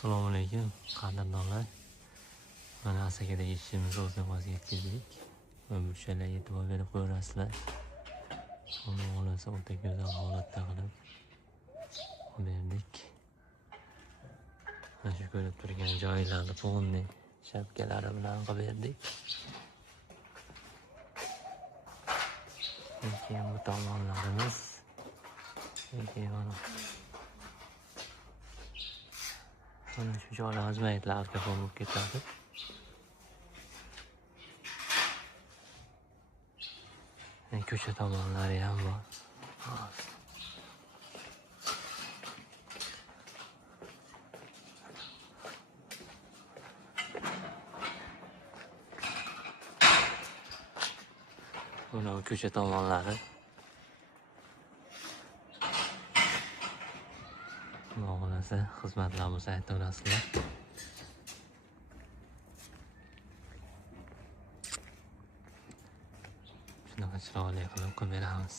Assalomu alaykum qadrdonlar. Mana Asakadagi ishimizni o'z nihoyasiga yetkazdik. Burchalarga e'tibor berib ko'rasizlar. Xudo xolasa o'ta go'zal holatda qilib berdik. Mana shu ko'rib turgan joylarni polni shapkalari bilan qilib berdik. Keyin bu tomonlarimiz mana shu joylarimiz maytlar arqaga bo'lib ketadi. Ko'cha tomonlari ham bor. Buni ko'cha tomonlari. Xudo xolasa xizmatlarimiz aytaverasizlar. Shunaqa chiroyli qilib beramiz.